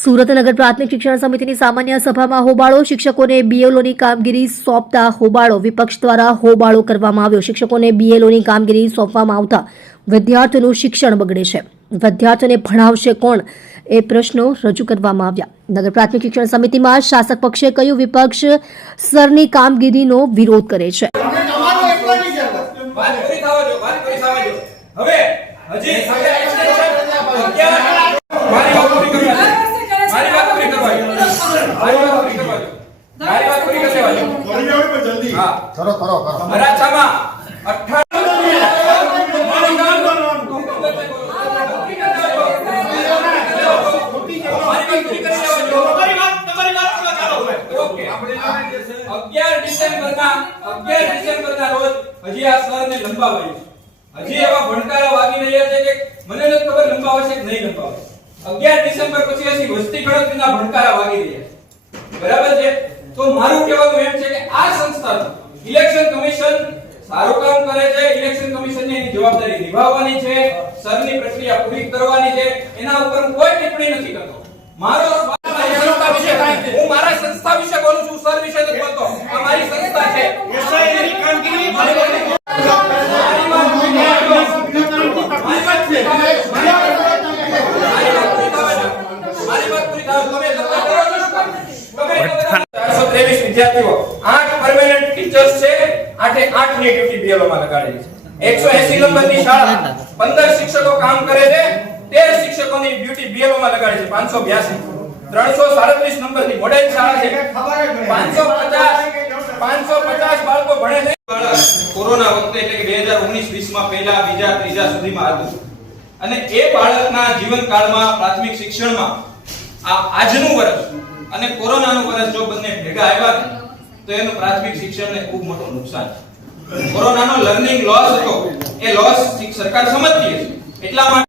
સુરત નગર પ્રાથમિક શિક્ષણ સમિતિની સામાન્ય સભામાં હોબાળો. શિક્ષકોને બીએલઓની કામગીરી સોંપતા હોબાળો. વિપક્ષ દ્વારા હોબાળો કરવામાં આવ્યો. શિક્ષકોને બીએલઓની કામગીરી સોંપવામાં આવતા વિદ્યાર્થીઓનું શિક્ષણ બગડે છે. વિદ્યાર્થીઓને ભણાવશે કોણ એ પ્રશ્નો રજૂ કરવામાં આવ્યા. નગર પ્રાથમિક શિક્ષણ સમિતિમાં શાસક પક્ષે કહ્યું, વિપક્ષ સરની કામગીરીનો વિરોધ કરે છે. હજી આ સરને લંબાવાય છે. હજી એવા ભણકારા વાગી રહ્યા છે કે મને નથી ખબર લંબાવશે કે નહીં લંબાવે. 11 ડિસેમ્બર પછી હજી વસ્તી ગણતરીના ભણકારા વાગી રહ્યા છે. બરાબર છે. તો મારું કહેવાનું એમ છે કે આ સંસ્થાનું ઇલેક્શન કમિશન સારું કામ કરે છે. ઇલેક્શન કમિશનને એની જવાબદારી નિભાવવાની છે, સરની પ્રક્રિયા પૂરી કરવાની છે. એના ઉપર હું કોઈ ટિપ્પણી નથી કરતો. મારો હું મારા સંસ્થા વિશે બોલું છું, સર વિશે નથી બોલતો. આ મારી સંસ્થા છે. એની કામગીરી મારી વાત પૂરી થાવ. તમે જતા કરો છો શું કામ? 423 વિદ્યાર્થીઓ, 8 પરમેનન્ટ ટીચર્સ છે, 8 ની ડ્યુટી બીએલઓ માં લગાડેલી છે. 180 નંબરની શાળા, 15 શિક્ષકો કામ કરે છે, 13 શિક્ષકોની ડ્યુટી બીએલઓ માં લગાડે છે. 582 337 નંબરની મોડેલ શાળા છે, 550 બાળકો ભણે છે. કોરોના વખતે એટલે કે 2019-20 માં પહેલા, બીજા, ત્રીજા સુધીમાં હતું. અને એ બાળકના જીવનકાળમાં પ્રાથમિક શિક્ષણમાં આજનું વર્ષ અને કોરોનાનું વર્ષ જો બંને ભેગા આવ્યા ને તો એનું પ્રાથમિક શિક્ષણને ખૂબ મોટું નુકસાન છે. કોરોનાનો લર્નિંગ લોસ હતો, એ લોસ સરકાર સમજતી છે. એટલા માટે